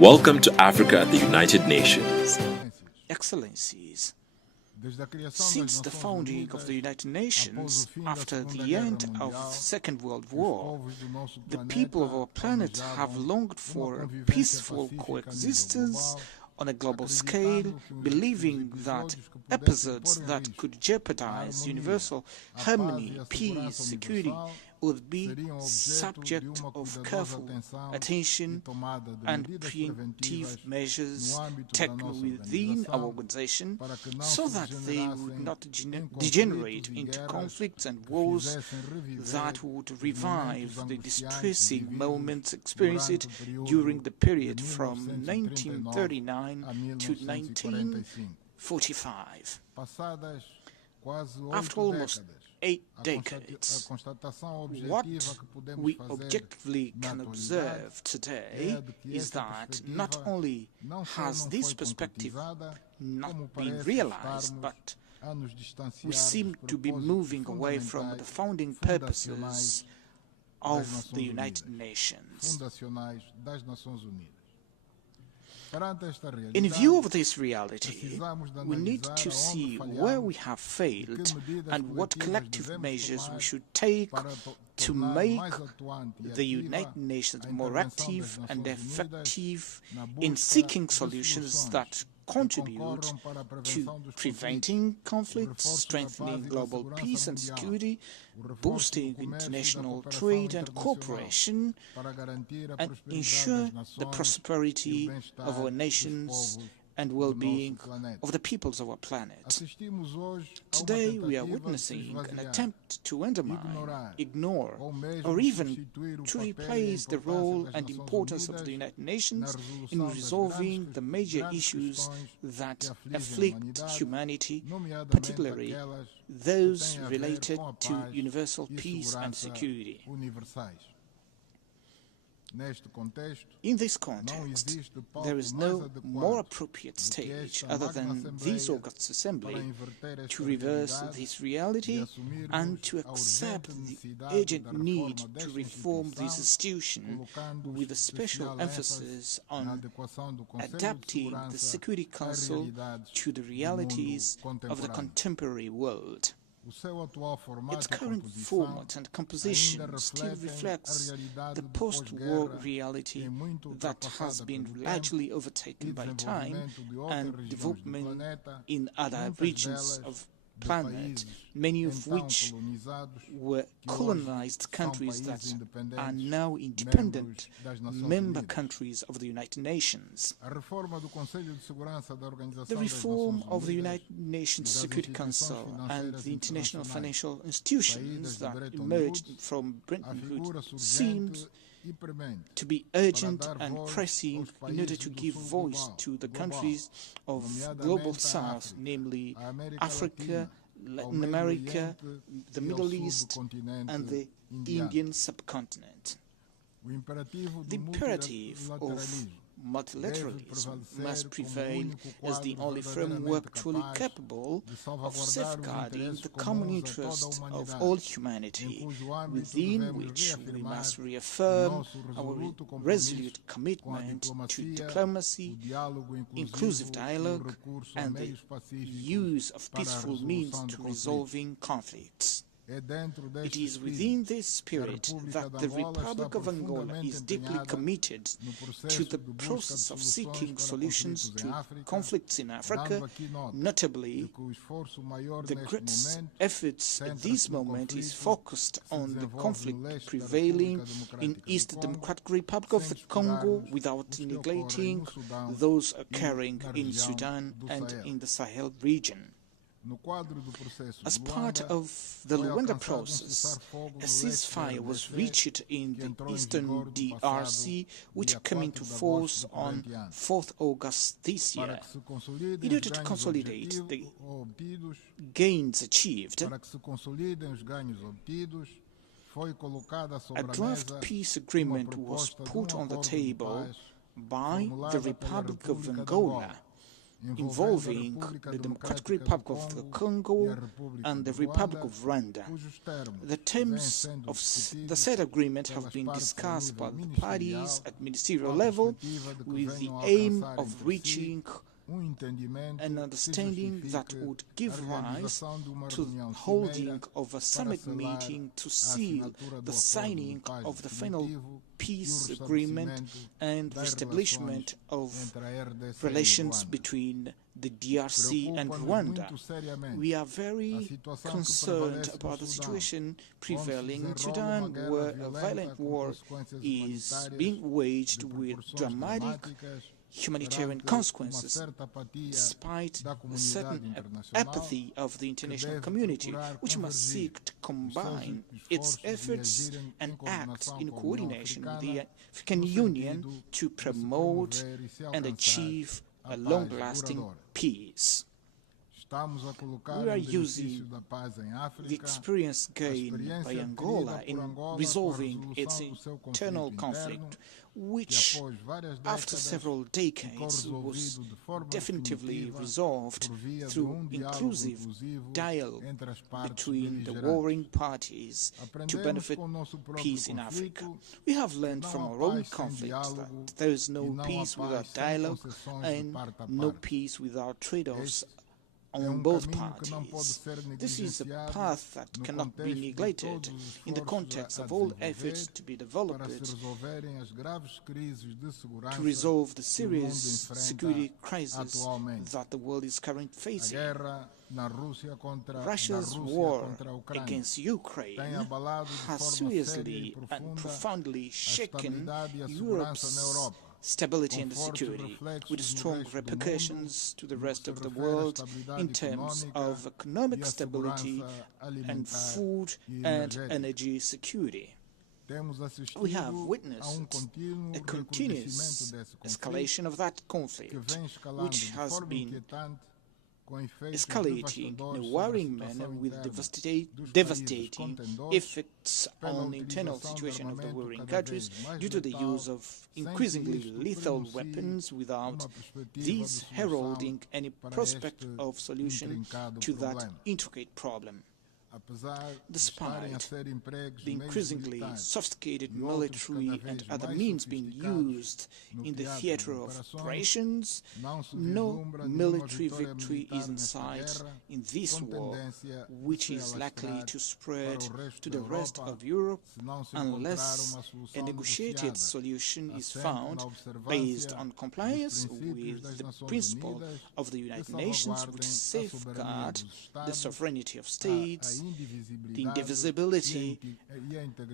Welcome to Africa at the United Nations. Excellencies, since the founding of the United Nations, after the end of the Second World War, the people of our planet have longed for peaceful coexistence on a global scale, believing that episodes that could jeopardize universal harmony, peace, security would be subject of careful attention and preemptive measures taken within our organization so that they would not degenerate into conflicts and wars that would revive the distressing moments experienced during the period from 1939 to 1945. After almost 8 decades, what we objectively can observe today is that not only has this perspective not been realized, but we seem to be moving away from the founding purposes of the United Nations. In view of this reality, we need to see where we have failed and what collective measures we should take to make the United Nations more active and effective in seeking solutions that contribute to preventing conflicts, strengthening global peace and security, boosting international trade and cooperation, and ensure the prosperity of our nations and well-being of the peoples of our planet. Today we are witnessing an attempt to undermine, ignore, or even to replace the role and importance of the United Nations in resolving the major issues that afflict humanity, particularly those related to universal peace and security. In this context, there is no more appropriate stage other than this August Assembly to reverse this reality and to accept the urgent need to reform this institution with a special emphasis on adapting the Security Council to the realities of the contemporary world. Its current format and composition still reflects the post-war reality that has been largely overtaken by time and development in other regions of the planet, many of which were colonized countries that are now independent member countries of the United Nations. The reform of the United Nations Security Council and the international financial institutions that emerged from Bretton Woods seems to be urgent and pressing in order to give voice to the countries of Global South, namely Africa, Latin America, the Middle East, and the Indian subcontinent. The imperative of multilateralism must prevail as the only framework truly capable of safeguarding the common interest of all humanity, within which we must reaffirm our resolute commitment to diplomacy, inclusive dialogue, and the use of peaceful means to resolving conflicts. It is within this spirit that the Republic of Angola is deeply committed to the process of seeking solutions to conflicts in Africa. Notably, the greatest efforts at this moment is focused on the conflict prevailing in East Democratic Republic of the Congo, without neglecting those occurring in Sudan and in the Sahel region. As part of the Luanda process, a ceasefire was reached in the eastern DRC, which came into force on 4th August this year. In order to consolidate the gains achieved, a draft peace agreement was put on the table by the Republic of Angola, involving the Democratic Republic of the Congo and the Republic of Rwanda. The terms of the said agreement have been discussed by the parties at ministerial level with the aim of reaching an understanding that would give rise to the holding of a summit meeting to seal the signing of the final peace agreement and the establishment of relations between the DRC and Rwanda. We are very concerned about the situation prevailing in Sudan, where a violent war is being waged with dramatic humanitarian consequences, despite the certain apathy of the international community, which must seek to combine its efforts and act in coordination with the African Union to promote and achieve a long-lasting peace. We are using the experience gained by Angola in resolving its internal conflict, which after several decades was definitively resolved through inclusive dialogue between the warring parties to benefit peace in Africa. We have learned from our own conflicts that there is no peace without dialogue and no peace without trade-offs on both parties. This is a path that cannot be neglected in the context of all efforts to be developed to resolve the serious security crisis that the world is currently facing. Russia's war against Ukraine has seriously and profoundly shaken Europe's stability and security, with strong repercussions to the rest of the world in terms of economic stability and food and energy security. We have witnessed a continuous escalation of that conflict, which has been escalating in a worrying manner with devastating effects on the internal situation of the warring countries due to the use of increasingly lethal weapons, without these heralding any prospect of solution to that intricate problem. Despite the increasingly sophisticated military and other means being used in the theater of operations, no military victory is in sight in this war, which is likely to spread to the rest of Europe unless a negotiated solution is found based on compliance with the principle of the United Nations, which safeguard the sovereignty of states, the indivisibility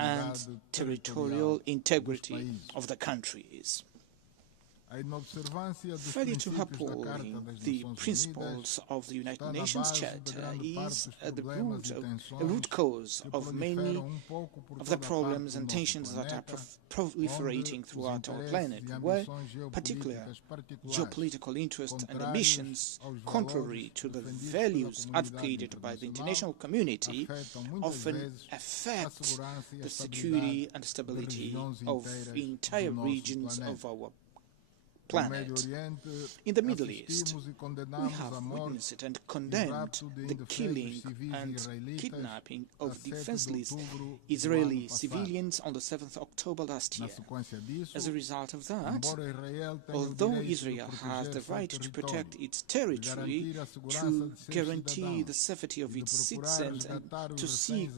and territorial integrity of the countries. Failure to uphold the principles of the United Nations Charter is at the root cause of many of the problems and tensions that are proliferating throughout our planet, where particular geopolitical interests and ambitions, contrary to the values advocated by the international community, often affect the security and stability of entire regions of our planet. In the Middle East, we have witnessed and condemned the killing and kidnapping of defenseless Israeli civilians on the 7th October last year. As a result of that, although Israel has the right to protect its territory, to guarantee the safety of its citizens, and to seek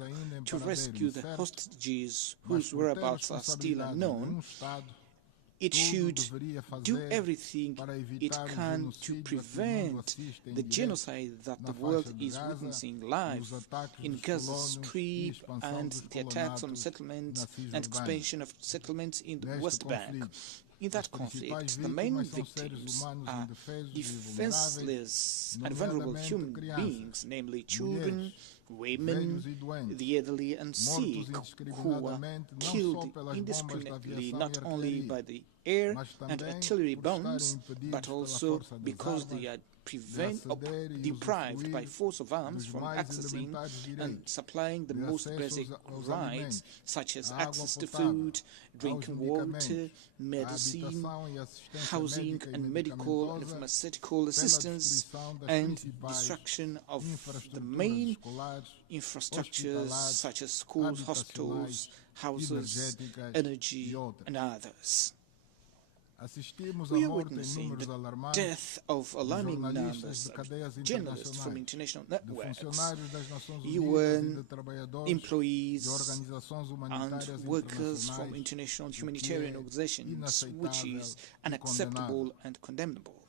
to rescue the hostages whose whereabouts are still unknown, it should do everything it can to prevent the genocide that the world is witnessing live in Gaza Strip and the attacks on settlements and expansion of settlements in the West Bank. In that conflict, the main victims are defenseless and vulnerable human beings, namely children, women, the elderly and sick, who were killed indiscriminately not only by the air and artillery bombs, but also because they are deprived by force of arms from accessing and supplying the most basic rights, such as access to food, drinking water, medicine, housing and medical and pharmaceutical assistance, and destruction of the main infrastructures such as schools, hospitals, houses, energy and others. We are witnessing the death of alarming numbers of journalists from international networks, UN employees and workers from international humanitarian organizations, which is unacceptable and condemnable.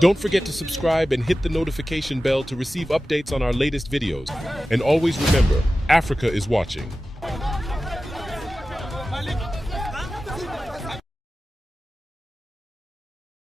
Don't forget to subscribe and hit the notification bell to receive updates on our latest videos. And always remember, Africa is watching.